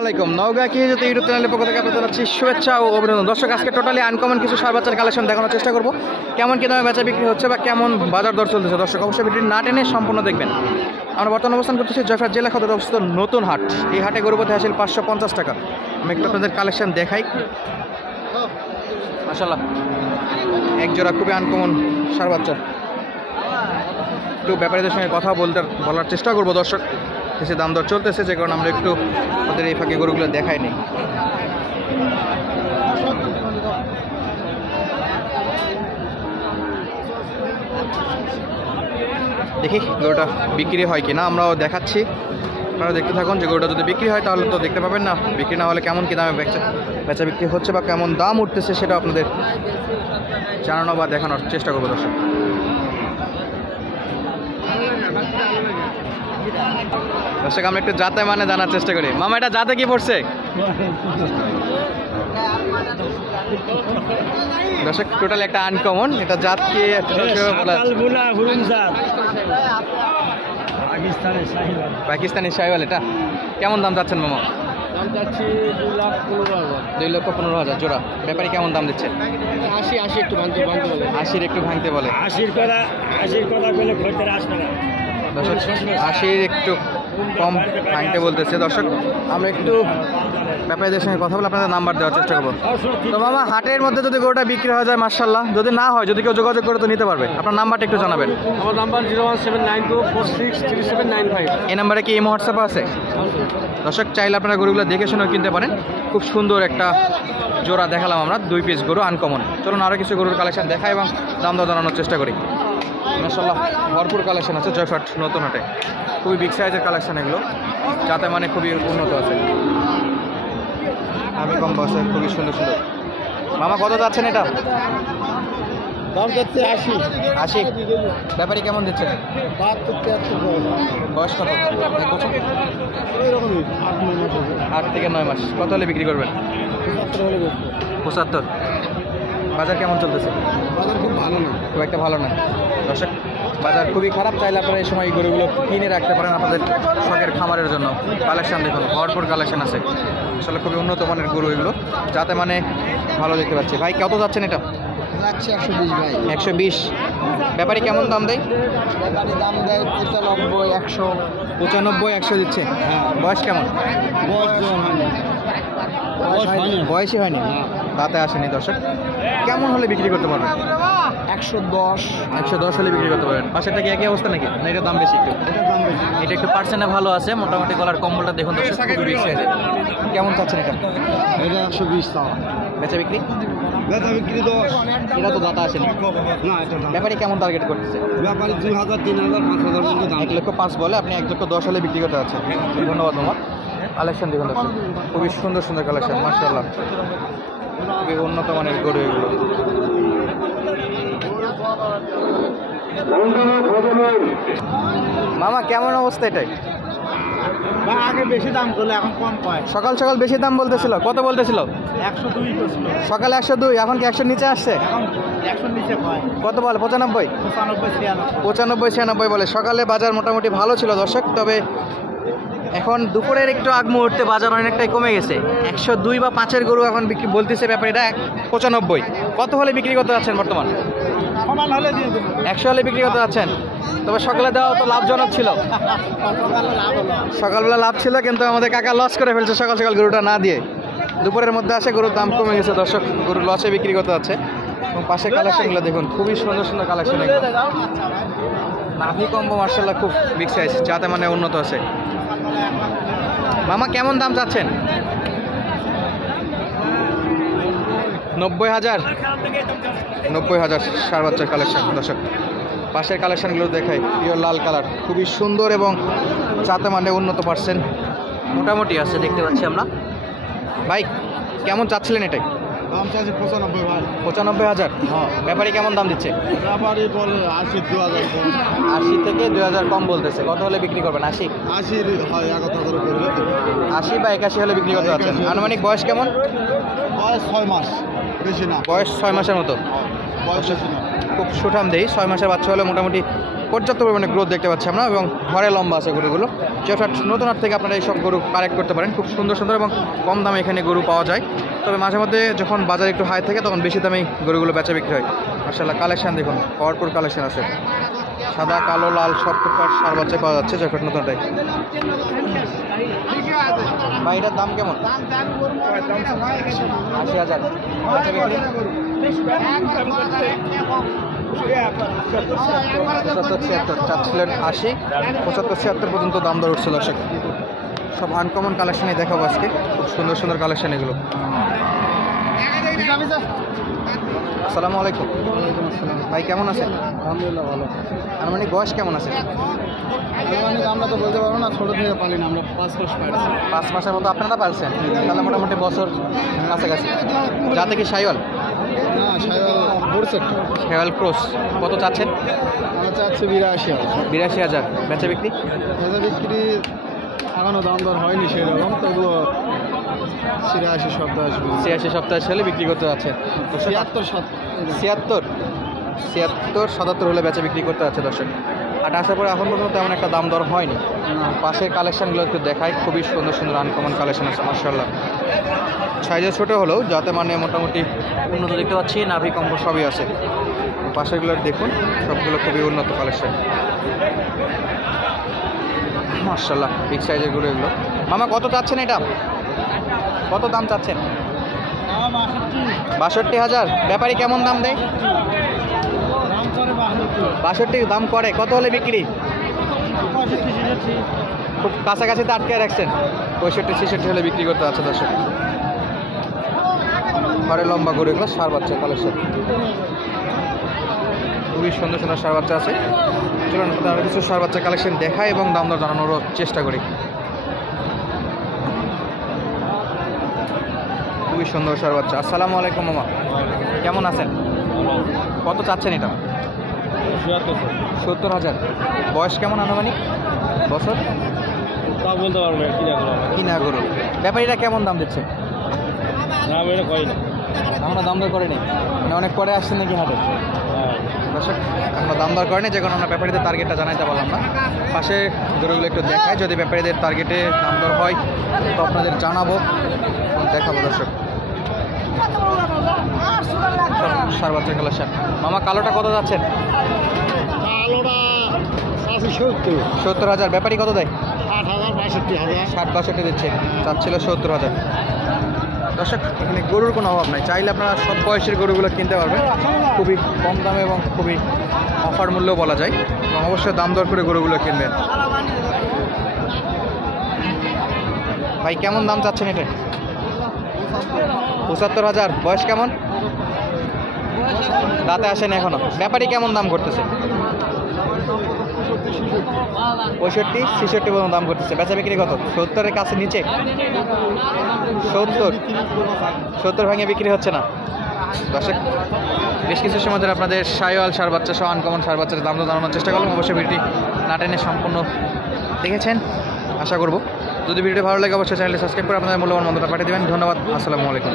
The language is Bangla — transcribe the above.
আসসালামাইকুম নওগাঁ কি যদি ইউটিউব চ্যানেলের পক্ষ থেকে আপনাদের জানাচ্ছি শুভেচ্ছা ও অভিনন্দন। দর্শক, আজকে টোটালি আনকমন কিছু সার বাচ্চার কালেকশন দেখানোর চেষ্টা করব। কেমন কি দামে বেচা বিক্রি হচ্ছে বা কেমন বাজার দর চলতেছে, দর্শক অবশ্যই ভিডিওটি না টেনে সম্পূর্ণ দেখবেন। আমরা বর্তমানে অবস্থান করতেছি জয়ফাট জেলা সদর অবস্থিত নতুন হাট। এই হাটে গরু প্রতি হাসিল 550 টাকা। আমি একটু আপনাদের কালেকশন দেখাই। মাশাআল্লাহ, এক জোড়া খুবই আনকমন সার বাচ্চা। একটু ব্যাপারীদের সঙ্গে কথা বলার চেষ্টা করবো দর্শক। কিছু দাম দর চলতেছে, যে কারণে আমরা একটু আমাদের এই ফাঁকে গরুগুলো দেখাইনি। দেখি গরুটা বিক্রি হয় কিনা, আমরাও দেখাচ্ছি, আপনারা দেখতে থাকুন। যে গরুটা যদি বিক্রি হয় তাহলে তো দেখতে পাবেন না, বিক্রি না হলে কেমন কী দামে বেচা বিক্রি হচ্ছে বা কেমন দাম উঠতেছে সেটা আপনাদের জানানো বা দেখানোর চেষ্টা করবো দর্শক। দর্শক, আমরা একটু জাতে মানে জানার চেষ্টা করি। মামা, এটা জাতে কি পড়ছে? দর্শক, টোটাল একটা আনকমন, এটা জাত কি পাকিস্তানি শাহিওয়াল। এটা কেমন দাম যাচ্ছেন মামা? 2,15,000 জোড়া। ব্যাপারী কেমন দাম দিচ্ছে? 80 একটু ভাঙতে বলে। 80 দর্শক, 80 একটু কম ভাঙতে বলতেছে। দর্শক, আমরা একটু ব্যাপারীদের সঙ্গে কথা বলে আপনাদের নাম্বার দেওয়ার চেষ্টা করবো। তো মামা, হাটের মধ্যে যদি গরুটা বিক্রি হয়ে যায় মাশাআল্লাহ, যদি না হয়, যদি কেউ যোগাযোগ করে তো নিতে পারবে। আপনার নাম্বারটা একটু জানাবেন। আমার নাম্বার 01792463795। এই নাম্বারে কি ইমো হোয়াটসঅ্যাপ আছে? দর্শক, চাইলে আপনারা গরুগুলো দেখে শুনেও কিনতে পারেন। খুব সুন্দর একটা জোড়া দেখালাম আমরা, 2 পিস গরু আনকমন। চলুন আরও কিছু গরুর কালেকশন দেখাই এবং দাম দর জানানোর চেষ্টা করি। মাশাআল্লাহ, ভরপুর কালেকশন আছে জয়ফাট নতুন হাটে। খুবই বিগ সাইজের কালেকশন এগুলো, যাতে মানে খুবই উন্নত আছে। আমি কম বয়সে খুবই সুন্দর সুন্দর। মামা, কত যাচ্ছেন এটা? দাম যাচ্ছে 80। ব্যাপারী কেমন দিচ্ছে? 72-73 বয়স কত? 8 থেকে 9 মাস। কত হলে বিক্রি করবেন? 75। বাজার কেমন চলতেছে? বাজার খুব ভালো না, খুব একটা ভালো না দর্শক, বাজার খুবই খারাপ। চাইলে আপনারা এই সময় এই গরুগুলো কিনে রাখতে পারেন আপনাদের শখের খামারের জন্য। কালেকশন দেখুন, ভরপুর কালেকশন আছে। আসলে খুবই উন্নত মানের গরু এগুলো, যাতে মানে ভালো দেখতে পাচ্ছি। ভাই, কত যাচ্ছেন এটা? যাচ্ছে 120 ভাই। 120। ব্যাপারী কেমন দাম দেয়? ব্যাপারী দাম দেয় 95-100। 95-100 দিচ্ছে। বয়স কেমন? বয়সই হয়নি, তাতে আসেনি। দর্শক, কেমন হলে বিক্রি করতে পারবেন? 110 হলে বিক্রি করতে পারবেন। পাশেরটা কি একই অবস্থা নাকি, না এটার দাম বেশি? একটু এটা একটু পার্সেন্টে ভালো আছে মোটামুটি। গলার কম্বলটা দেখুন দর্শক, খুবই বিগ সাইজের। কেমন চাচ্ছেন এটা? এটা 120 টাকা। বেচা বিক্রি? বেচা বিক্রি 10। এটা তো দাতা আসেনি না, এটা না। ব্যাপারী কেমন টার্গেট করতেছে? ব্যাপারী 2,000, 3,000, 5,000 মধ্যে দাম। 1,05,000 বলে, আপনি 1,10,000 হলে বিক্রি করতে যাচ্ছেন। ধন্যবাদ তোমার। কালেকশন দেখুন দর্শক, খুবই সুন্দর সুন্দর কালেকশন মাশাআল্লাহ। খুবই উন্নত মানের গরু এগুলো। মামা, কেমন অবস্থা এটাই? আগে বেশি দাম করলে এখন কম পায়। সকাল সকাল বেশি দাম বলতেছিল। কত বলতেছিল? 102 করছিল। সকালে 102, এখন কি 100 নিচে আসছে? এখন 100 নিচে পায়। কত বলে? 95, 96 বলে। সকালে বাজার মোটামুটি ভালো ছিল দর্শক, তবে এখন দুপুরের একটু আগ মুহূর্তে বাজার অনেকটাই কমে গেছে। 102 বা 5-এর গরু এখন বিক্রি বলতেছে ব্যাপারীরা 95। কত হলে বিক্রি করতে যাচ্ছেন বর্তমান? সমান হলে দিয়ে দেবো। 100 হলে বিক্রি করতে যাচ্ছেন। তবে সকালে দেওয়া তো লাভজনক ছিল, সকালবেলা লাভ ছিল, কিন্তু আমাদের কাকা লস করে ফেলছে সকাল সকাল গরুটা না দিয়ে। দুপুরের মধ্যে আসে গরুর দাম কমে গেছে দর্শক, গরু লসে বিক্রি করতে যাচ্ছে। এবং পাশে কালেকশনগুলো দেখুন, খুবই সুন্দর সুন্দর কালেকশন। নাভি কম্বো মার্শাল্লাহ খুব বিগ সাইজ, যাতে মানে উন্নত আছে। মামা, কেমন দাম চাচ্ছেন? 90,000 সার বাচ্চার কালেকশন দর্শক। পাশের কালেকশনগুলো দেখাই, পিওর লাল কালার, খুবই সুন্দর এবং যাতে মানে উন্নত পার্সেন্ট মোটামুটি আছে দেখতে পাচ্ছি আমরা। ভাই, কেমন চাচ্ছিলেন এটাই? দাম চাইছে 95 ভাই। 95,000। ব্যাপারী কেমন দাম দিচ্ছে? ব্যাপারী বলে 80, 2,000 কম। 80 থেকে 2,000 কম বলতেছে। কত হলে বিক্রি করবেন? 80 হয়, 1,000 করে করবে। 80 বা 81 হলে বিক্রি করতে যাচ্ছেন। আনুমানিক বয়স কেমন? বয়স 6 মাস, বেশি না। বয়স 6 মাসের মতো। বয়স বেশি না। খুব সুঠাম দেই, 6 মাসের বাচ্চা হলে মোটামুটি পর্যাপ্ত পরিমাণে গ্রোথ দেখতে পাচ্ছি আমরা এবং ঘরে লম্বা আছে গরুগুলো। জয়ফ্রাট নতুন হাট থেকে আপনারা এইসব গরু কালেক্ট করতে পারেন। খুব সুন্দর সুন্দর এবং কম দামে এখানে গরু পাওয়া যায়। তবে মাঝে মধ্যে যখন বাজার একটু হাই থাকে তখন বেশি দামেই গরুগুলো বেচা বিক্রি হয়। মাশাআল্লাহ কালেকশন দেখুন, ভরপুর কালেকশন আছে। সাদা, কালো, লাল সব প্রকার সার বাচ্চা পাওয়া যাচ্ছে জয়ফ্রাট নতুন হাটে। ভাই এটার দাম কেমন? 80,000। বেচা বিক্রি 75-76 চাচ্ছিলেন 80, 75-76 পর্যন্ত দাম দর উঠছে দর্শক। সব আনকমন কালেকশনই দেখাবো আজকে, খুব সুন্দর সুন্দর কালেকশন এগুলো। আসসালামু আলাইকুম ভাই, কেমন আছেন? আলহামদুলিল্লাহ ভালো। আনুমানিক বয়স কেমন আছে? আমরা তো বলতে পারবো না, ছোটো থেকে পালি না, আমরা 5 মাস পাইছি। 5 মাসের মতো আপনারা পারছেন, তাহলে মোটামুটি বছর কাছাকাছি। যাতে কি সাইওয়াল? না, সাইওয়াল ক্রস। কত চাচ্ছেন? আমরা চাচ্ছি 82,000। 82,000। বেচা বিক্রি বিক্রি এখনো দাম দর হয়নি সেরকম, তবুও 83 সপ্তাহ আসবে। 86 সপ্তাহে হলে বিক্রি করতে যাচ্ছে। 76, 77 হলে বেচা বিক্রি করতে যাচ্ছে দর্শক। আর আসার পরে এখন পর্যন্ত তেমন একটা দাম দর হয়নি। পাশের কালেকশনগুলো একটু দেখায়, খুবই সুন্দর সুন্দর আনকমন কালেকশন আছে মাশাআল্লাহ। সাইজে ছোটো হলেও যাতে মানে মোটামুটি উন্নত দেখতে পাচ্ছি, নাভি কম্বল সবই আছে। পাশেরগুলো দেখুন, সবগুলো খুবই উন্নত কালেকশন মাশাআল্লাহ। বিগ সাইজের গুলো এগুলো। মামা কত চাচ্ছেন এটা? কত দাম চাচ্ছেন? 62,000। ব্যাপারী কেমন দাম দেয়? 62 দাম করে। কত হলে বিক্রি? খুব কাছাকাছি তো আটকে রাখছেন। 65-66 হলে বিক্রি করতে যাচ্ছে দর্শক। ঘরে লম্বা গরু এগুলো, সার বাচ্চা কালেকশন খুবই সুন্দর সুন্দর সার বাচ্চা আছে। চলুন আমরা কিছু সার বাচ্চা কালেকশন দেখাই এবং দাম দর জানানোরও চেষ্টা করি। খুবই সুন্দর সার বাচ্চা। আসসালামু আলাইকুম মামা, কেমন আছেন? কত চাচ্ছেন এটা? 70,000। বয়স কেমন আনুমানিক? বছর তা বলতে পারবো না, কিনা গরু। ব্যাপারীরা কেমন দাম দিচ্ছে? আমরা দাম দর করিনি, মানে অনেক পরে আসছেন নাকি হাটে? দর্শক আমরা দাম দর করিনি, যে কারণে আমরা ব্যাপারীদের টার্গেটটা জানাইতে পারলাম না। পাশে গরুগুলো একটু দেখায়, যদি ব্যাপারীদের টার্গেটে দাম দর হয় তো আপনাদের জানাবো, দেখাবো দর্শক। সার বাচ্চা কালেকশন। মামা কালোটা কত যাচ্ছেন? 70,000। ব্যাপারী কত দেয়? 60-62 দিচ্ছে, চাচ্ছিল 70,000। দর্শক এখানে গরুর কোনো অভাব নাই, চাইলে আপনারা সব বয়সের গরুগুলো কিনতে পারবেন খুবই কম দামে এবং খুবই অফার মূল্যও বলা যায়। এবং অবশ্যই দাম দর করে গরুগুলো কিনবেন। ভাই কেমন দাম চাচ্ছেন এটা? 75,000। বয়স কেমন? দাঁতে আসেনি এখনো। ব্যাপারী কেমন দাম করতেছে? 65-66 পর্যন্ত দাম করতেছে। বেচা বিক্রি কত? 70-এর কাছে নিচে? 70 ভাঙে বিক্রি হচ্ছে না দর্শক। বেশ কিছু সময় ধরে আপনাদের সাইওয়াল সার বাচ্চা সহ আনকমন সার বাচ্চার দাম জানানোর চেষ্টা করলাম। অবশ্যই ভিডিওটি না টেনে সম্পূর্ণ দেখেছেন আশা করব। যদি ভিডিওটি ভালো লাগে অবশ্যই চ্যানেলটি সাবস্ক্রাইব করে আপনাদের মূল্যবান মন্তব্য পাঠিয়ে দেবেন। ধন্যবাদ। আসসালামু আলাইকুম।